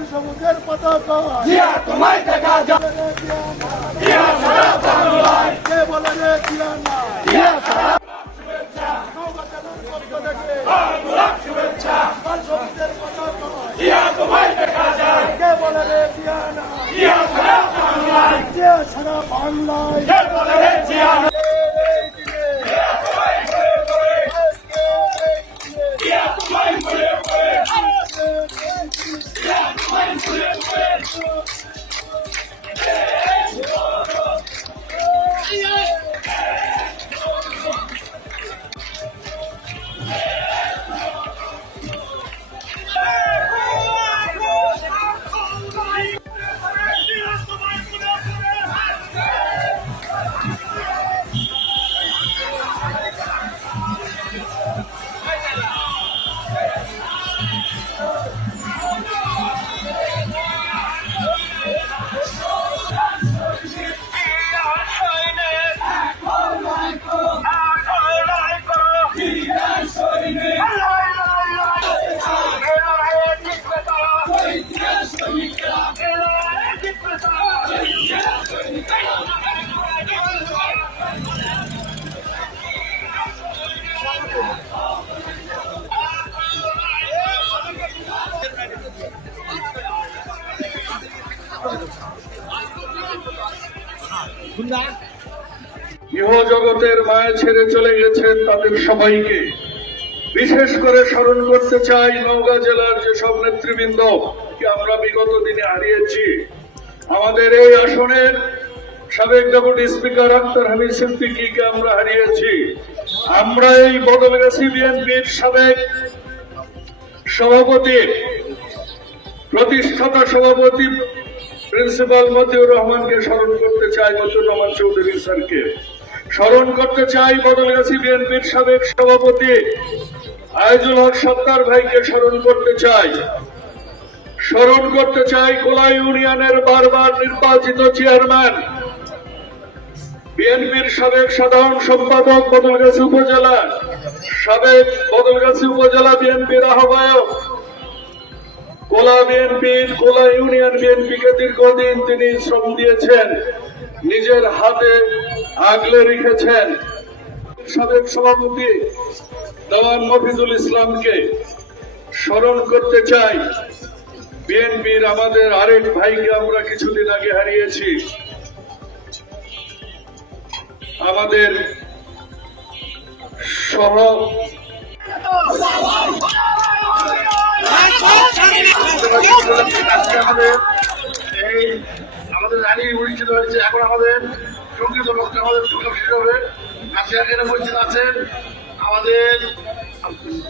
লাল সবুজের পতাকা জিয়া তোমায় দেখা যায় জিয়া সারা বাংলায় কে বলে রে জিয়া না জিয়া সারা নৌবাজারের পক্ষ থেকে গোলাপ শুভেচ্ছা লাল সবুজের পতাকা জিয়া তোমায় দেখা যায় কে বলে রে জিয়া না জিয়া সারা বাংলায় জিয়া সারা বাংলায় কে বলে রে জিয়া না জিয়া তোমায় মনে পড়ে জিয়া তোমায় মনে পড়ে ইহজগতের মায়া ছেড়ে চলে গেছেন তাদের সবাইকে বিশেষ করে স্মরণ করতে চাই নওগাঁ জেলার যেসব নেতৃবৃন্দকে আমরা বিগত দিনে হারিয়েছি। আমাদের এই আসনের সাবেক ডেপুটি স্পিকার আক্তার হামিদ সিদ্দিকীকে আমরা হারিয়েছি। আমরা এই বদলগাছি বিএনপির সাবেক সভাপতি প্রতিষ্ঠাতা সভাপতি প্রিন্সিপাল মতিউর রহমানকে স্মরণ করতে চাই, মতিউর রহমান চৌধুরী স্যারকে স্মরণ করতে চাই, বদলগাছি বিএনপির সাবেক সভাপতি আইজুল হক সত্তার ভাইকে স্মরণ করতে চাই কোলাই ইউনিয়নের বারবার নির্বাচিত চেয়ারম্যান বিএনপির সাবেক সাধারণ সম্পাদক বদলগাছি উপজেলা সাবেক বদলগাছি উপজেলা বিএনপির আহ্বায়ক কোলা বিএনপির কোলা ইউনিয়ন বিএনপিকে দীর্ঘদিন তিনি শ্রম দিয়েছেন, নিজের হাতে আগলে রেখেছেন। সাবেক সভাপতি দেওয়ান মফিজুল ইসলামকে স্মরণ করতে চাই। বিএনপির আমাদের আরেক ভাইকে আমরা কিছুদিন আগে হারিয়েছি, আমাদের সহ আমাদের রানী পরিচিত হয়েছে। এখন আমাদের সংগীত বক্তা আমাদের হিসেবে এখানে পরিচিত আছেন আমাদের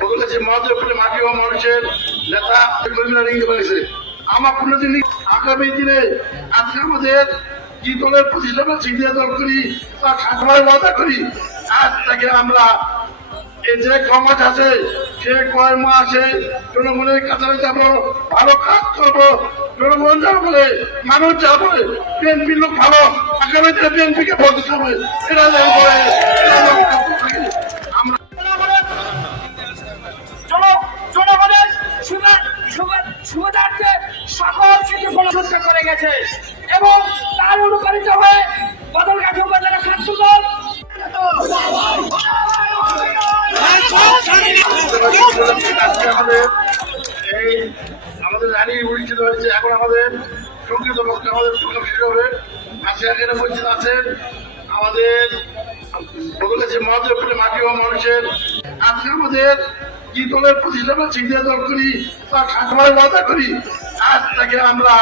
বদলেছে মহাদেবপুরে মাটি ও মানুষের নেতা করেছে। আমার কোনদিন আগামী দিনে আজকে আমাদের যে দলের প্রতিষ্ঠাতা সিনিয়র দল করি তার সাধারণ ওয়াদা করি, আজ থেকে আমরা এই যে ক্ষমতা আছে সে কয় মাসে জনগণের কাতারে যাব, ভালো কাজ করবো, জনগণ যা বলে মানুষ যা বলে বিএনপির লোক ভালো, আগামী দিনে বিএনপিকে বলতে হবে। এটা জনগণের সুবিধার্থে সকল কিছু প্রতিষ্ঠা করে গেছে এবং তার অনুপ্রাণিত হয়ে বদলগাছি উপজেলা ছাত্রদল আমাদের রানী পরিচিত হয়েছে। এখন আমাদের সংগীত বক্তা আমাদের হিসেবে এখানে পরিচিত আছেন আমাদের বদলেছে মহাদেবপুরে মাটি ও মানুষের আজকে আমাদের যে দলের প্রতিষ্ঠাতা সিনিয়র দল করি তার সাধারণ ওয়াদা করি, আজ থেকে আমরা